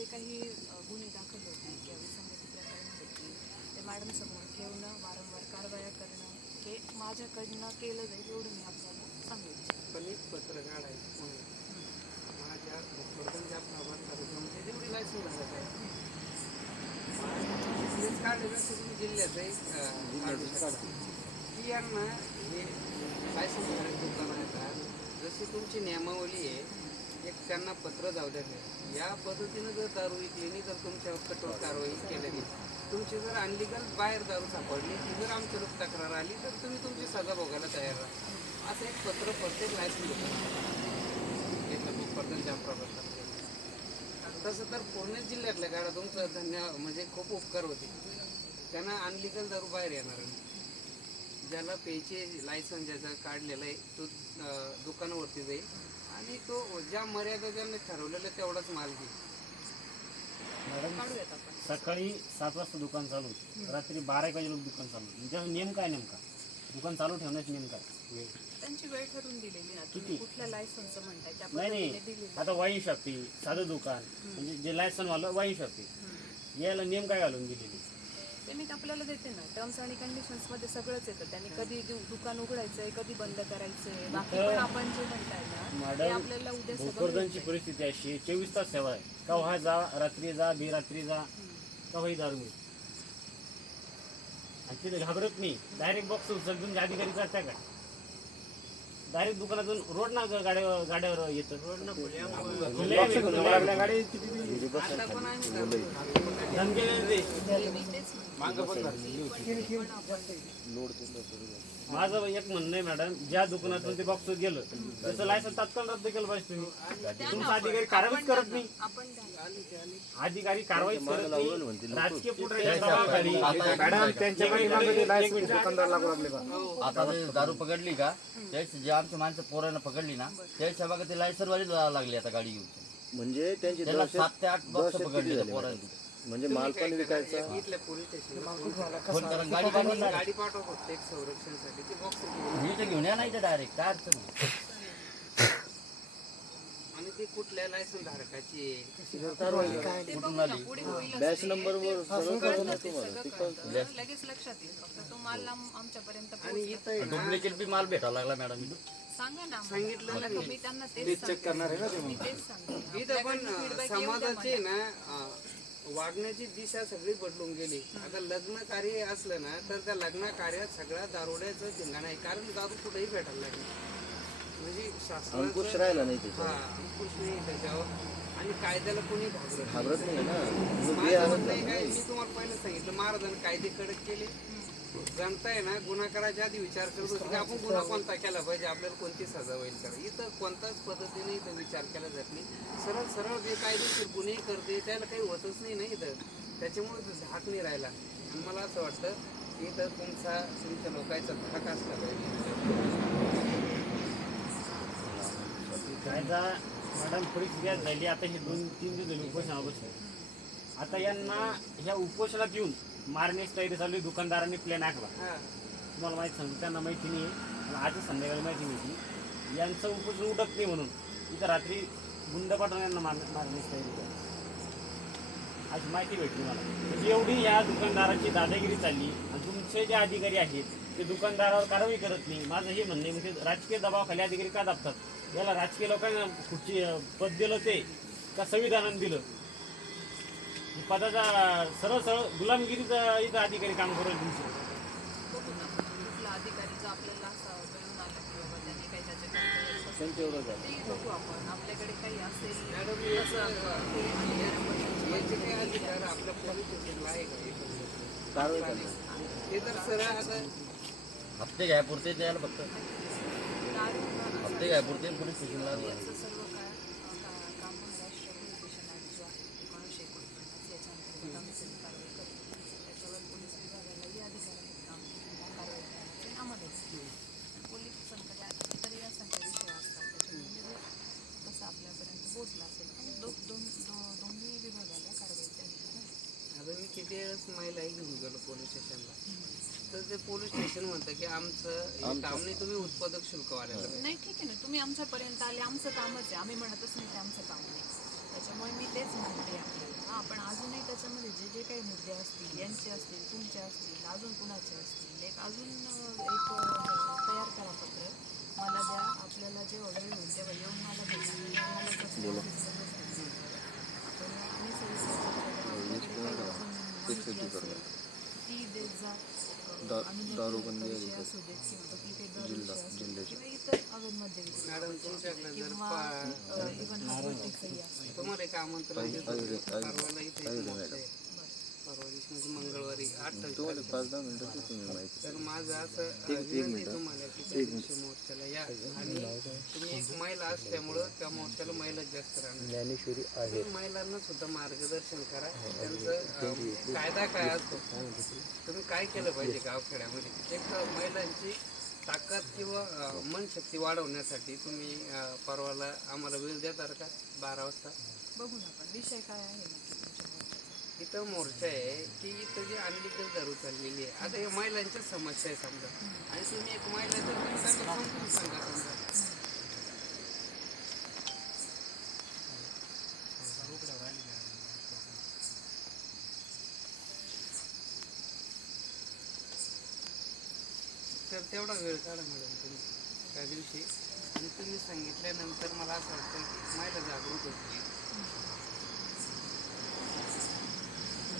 जे काही गुन्हे दाखल होते किंवा विसंगती प्रकरणं होती ते मॅडमसमोर ठेवणं वारंवार कारवाया करणं हे माझ्याकडनं केलं जाईल एवढं मी आपल्याला सांगू इच्छिते पण एक पत्रकार म्हणजे आहे माझ्या ज्या प्रभाग तालुक्यामध्ये जेवढी लायसन झालं आहे बिझनेस काढलेलं तुम्ही जिल्ह्याचं एक अं, की यांना हे लायसन दुकान दुकानं येतात जशी तुमची नियमावली आहे एक त्यांना पत्र जाऊ द्या या पद्धतीनं जर दारू विकली नाही तर तुमच्यावर कठोर कारवाई केलेली तुमची जर अनलिगल बाहेर दारू सापडली ती जर आमच्या तक्रार आली तर तुम्ही तुमची सजा भोगायला तयार राहा. असं एक पत्र प्रत्येक लायसन घेतलं तसं तर पुणे जिल्ह्यातल्या गाड्या तुमचं धन्य म्हणजे खूप उपकार होते. त्यांना अनलिगल दारू बाहेर येणार नाही ज्याला प्यायचे लायसन ज्याचं काढलेलं आहे तो दुकानावरती जाईल. आणि तो ज्या मर्यादा ज्यांनी ठरवलेलं तेवढाच माल घेईल. मॅडम काढूयात आपण सकाळी सात वाजता दुकान चालू होतं. रात्री बारा एक वाजेला दुकान चालू होतं. म्हणजे नियम काय नेमका. दुकान चालू ठेवण्याचा नियम काय वेळ. त्यांची वेळ ठरवून दिलेली ना. किती? कुठल्या लायसन्सचं म्हणताय? त्या नाही पद्धतीने नाही दिलेली. आता वाईन शॉपी साधं दुकान. म्हणजे जे लायसन वालं वाईन शॉपी. याला नियम काय घालून दिलेली? ते मी आपल्याला देते ना. टर्म्स आणि कंडिशन्समध्ये सगळंच येतं. त्यांनी कधी दु- दुकान उघडायचंय कधी बंद करायचंय. बाकी पण आपण जे म्हणताय ना ते मॅडम, आपल्याला उद्या सगळं भोकरदनची भेटतंय. परिस्थिती अशी आहे चोवीस तास सेवा आहे. केव्हा जा रात्री जा बेरात्री जा केव्हाही दारू मिळते आणि तिथे घाबरत नाही. डायरेक्ट बॉक्स उचलून अधिकारी करता का? डायरेक्ट दुकानातून रोड ना गाड्यावर गाड्यावर येतं. रोड. मी तेच आपण- माझं एक म्हणणं आहे मॅडम ज्या दुकानातून ते बॉक्स गेलं त्याचं लायसन तात्काळ रद्द केलं पाहिजे तुम्ही. तुमचा अधिकारी कारवाईच करत नाही. अधिकारी कारवाईच करत नाही. राजकीय दबावाखाली. मॅडम त्यांच्या हो. लागू लागले आता दारू पकडली का? त्याच जे आमची माणसं पोरांना पकडली ना त्याच्या बघा ते लायसरवाली लागली आता गाडी घेऊन. म्हणजे त्यांची सात ते आठ बॉक्स पकडली पोरांनी. म्हणजे माल पण विकायचा इथल्या पोलीस स्टेशनला फोन करा गाडी काढून गाडी पाठवा फक्त एक संरक्षणसाठी ते बॉक्स घेऊन मी तर घेऊन या नाही डायरेक्ट काय अडचण नाही. आणि ते कुठल्या लायसन धारकाची आहे? ते बघू ना, पुढे बॅच ते. नंबरवर सगळं कळतं कळतं ना ते, तुम्हाला सगळं ते कळतं. कळतं. लगेच लक्षात येईल फक्त तो माल आम- आमच्यापर्यंत आणि पोहोचला. इथं आहे ना, डुप्लिकेट बी माल भेटायला लागला मॅडम सांगा ना सांगितलं मला ना मी त्यांना तेच चेक सांगते. करणार आहे ना ते मी तेच सांगते इथं पण आपल्याकडनं अं, feedback येऊ द्या समाजाची मला. ना अं, वागण्याची दिशा सगळी बदलून गेली. आता लग्न कार्य असलं ना तर त्या लग्न कार्यात सगळ्या दारुड्याचं धिंगाणा आहे. कारण दारू कुठेही भेटायला लागली म्हणजे अंकुश राहिला नाही हा त्याच्यावर अंकुश नाही त्याच्यावर. आणि कायद्याला कोणी घाबरत घाबरत नाही ना. माझं मुलगी आणत म्हणणं आहे काय? मी तुम्हाला पहिलं सांगितलं महाराजांनी कायदे कडक केले. जनता आहे ना गुन्हा करायच्या आधी विचार करत होती की आपण गुन्हा कोणता केला पाहिजे आपल्याला कोणती सजा होईल करा इथं कोणताच पद्धतीने इथं विचार केला जात नाही. सरळ सरळ जे कायदेशीर गुन्हे करते त्याला काही होतच नाही ना इथं. त्याच्यामुळे झाक धाक नाही राहिला. आणि मला असं वाटतं की इथं तुमचा तुमच्या लोकांचा धाक असला पाहिजे. कायदा मॅडम थोडी गॅस झाली. आता हे दोन तीन दिवस झाले उपोषणावर आता यांना ह्या उपोषणात येऊन मारण्याची तयारी चालू आहे दुकानदारांनी प्लॅन आखला. हा. तुम्हाला माहिती सांगतो त्यांना माहिती नाही आहे आजच संध्याकाळी माहिती मिळते. यांचं उपोषण उठत नाही म्हणून इथं रात्री गुंड पाठवून यांना मार मारण्याची तयारी अशी माहिती भेटली मला. म्हणजे एवढी या दुकानदाराची दादागिरी चालली आणि तुमचे जे अधिकारी आहेत ते दुकानदारावर कारवाई करत नाही. माझं हे म्हणणं आहे म्हणजे राजकीय दबावाखाली अधिकारी का दाबतात? याला राजकीय लोकांना खुर्ची अं, पद दिलं ते? का संविधानानं दिलं? पदाचा सरळ सरळ गुलामगिरीचा इथं अधिकारी काम करत तुमचे बघू ना कुठला अधिकारी जर आपल्याला असं कळून आलं की बाबा त्यांनी काही त्याचे कर्तव्य असं त्यांच्यावरच झालं ते बघू आपण. आपल्याकडे काही असेल मॅडम, तसं अधिकाऱ्यांबद्दलची याचे माहिती काही घ्या. अधिकार आपल्या पोलीस स्टेशनला आहे का? एकंदरीत? कारवाई करणार हे तर सरळ आता हप्ते घ्यायपुरते द्यायला फक्त. हप्ते घ्यायपुरते पोलीस स्टेशनला याचं सर्व काय अ, का- काम महाराष्ट्र प्रोहिबिशन ऍक्ट जो आहे एकोणीसशे एकोणपन्नास याच्या अंतर्गत आम्ही सगळी कारवाई करतो त्याच्यावर पोलीस विभागालाही अधिकार आहेत काम कारवाई करायचे आणि आम्हालाच पोलीस संकट इतरही असंख्य विषय असतात त्याच्यामुळे जर कसं आपल्यापर्यंत पोहोचला असेल पण दो दोन दो- दोन्ही विभागाला कारवाईचे अधिकार आहेत आता मी किती महिलाही घेऊन गेलो पोलीस स्टेशनला. तर ते पोलीस स्टेशन म्हणतं की आमचं काम नाही तुम्ही उत्पादक शुल्क वाढायला. नाही ठीक आहे ना. तुम्ही आमच्यापर्यंत आले. आमचं कामच आहे. आम्ही म्हणतच नाही ते आमचं काम नाही. त्याच्यामुळे मी तेच म्हणते आपल्याला. त्याच्यामध्ये जे जे काही मुद्दे असतील यांचे असतील तुमचे असतील अजून कुणाचे असतील एक अजून एक तयार करा पत्र. मला द्या. आपल्याला जेव्हा वेळ होईल तेव्हा येऊन मला भेटा मी आम्हाला कसं ऑफिसला बसतो. आपण आम्ही सविस्तर चर्चा करू. आपल्याकडे काही माहिती असेल, ती देत जा अं, दा- दारूबंदी अधिकारी. जिल्हा- जिल्ह्याचे. विक्री मॅडम परवा दिवशी म्हणजे मंगळवारी अठ्ठावीस तुम्हाला तारखेला. पाच दहा मिनिटं तुम्ही माहिती तर माझं असं अ, विनंती आहे तुम्हाला की त्या दिवशी मोर्चाला या. आणि तुम्ही एक महिला असल्यामुळं त्या मोर्चाला महिलाच जास्त राहणार. ज्ञानेश्वरी आहे. तुम्ही महिलांना सुद्धा मार्गदर्शन करा. त्यांचं अ, कायदा काय असतो? तुम्ही काय केलं पाहिजे गावखेड्यामध्ये? एक तर महिलांची ताकद किंवा अ, मनशक्ती वाढवण्यासाठी तुम्ही अ, परवाला आम्हाला वेळ देणार का? बारा वाजता? बघू ना पण विषय काय आहे नक्की तुमच्या मोर्चाचा इथं मोर्चा आहे की इथं जी अनलिगल दारू चाललेली आहे. आता या महिलांच्या समस्या आहे समजा. आणि तुम्ही एक महिला तर समजून सांगा समजा? तर तेवढा वेळ काढा मॅडम तुम्ही त्या दिवशी. आणि तुम्ही सांगितल्यानंतर मला असं वाटतं की महिला जागृत होती आले बघ आणलेलं आणलेली पण इंग्लिश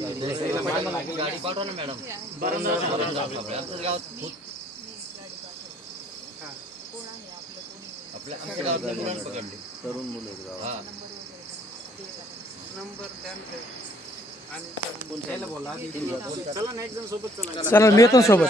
गाडी पाठवा ना मॅडम आमच्या गावात खूप मी गाडी पाठवते हां. कोण आहे आपलं कोणी आपल्या आमच्या गावात मुलांना पकडले. तरुण मुलं हा. नंबर द्या. चला मी येतो सोबत.